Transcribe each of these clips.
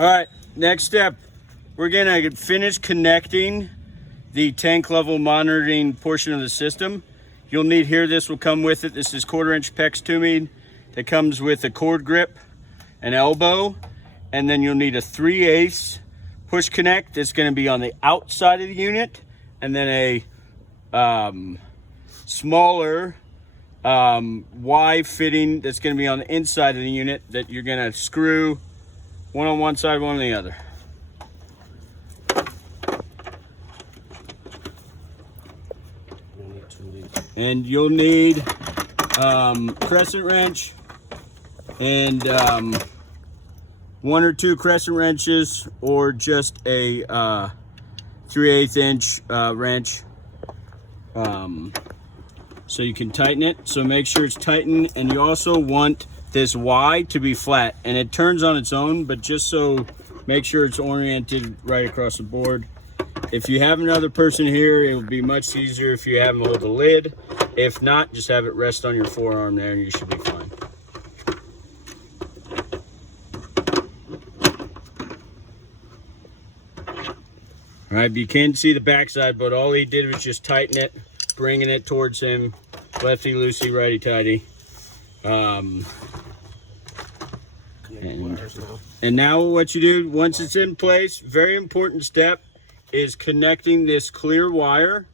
All right, next step, we're gonna finish connecting the tank level monitoring portion of the system. You'll need here, this will come with it. This is 1/4" PEX tubing that comes with a cord grip, an elbow, and then you'll need a 3/8 push connect that's gonna be on the outside of the unit, and then a smaller Y fitting that's gonna be on the inside of the unit that you're gonna screw one on one side, one on the other. And you'll need crescent wrench and 1 or 2 crescent wrenches, or just a 3/8" wrench, so you can tighten it. So make sure it's tightened, and you also want this Y to be flat, and it turns on its own, but just so make sure it's oriented right across the board. If you have another person here, it would be much easier if you have them hold the lid. If not, just have it rest on your forearm there and you should be fine. All right, you can see the backside, but all he did was just tighten it, bringing it towards him, lefty loosey, righty tighty. And now what you do, once it's in place, very important step is connecting this clear wire,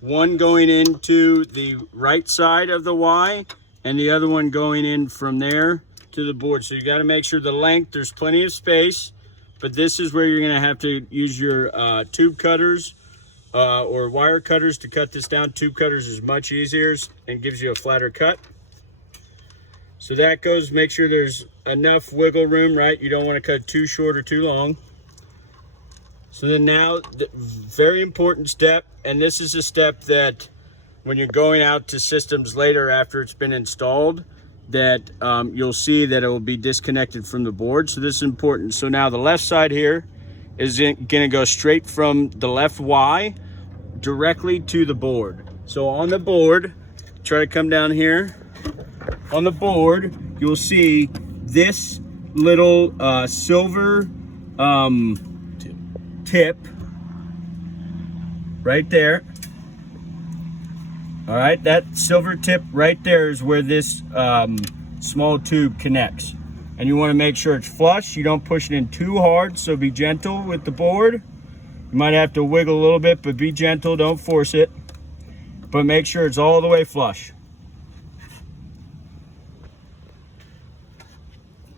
one going into the right side of the Y and the other one going in from there to the board. So you got to make sure the length, there's plenty of space, but this is where you're going to have to use your tube cutters or wire cutters to cut this down. Tube cutters is much easier and gives you a flatter cut. So that goes, make sure there's enough wiggle room, right? You don't want to cut too short or too long. So then now, the very important step, and this is a step that when you're going out to systems later after it's been installed, that you'll see that it will be disconnected from the board. So this is important. So now the left side here is going to go straight from the left Y directly to the board. So on the board, try to come down here. On the board, you'll see this little silver tip right there. All right, that silver tip right there is where this small tube connects. And you want to make sure it's flush. You don't push it in too hard, so be gentle with the board. You might have to wiggle a little bit, but be gentle, don't force it. But make sure it's all the way flush.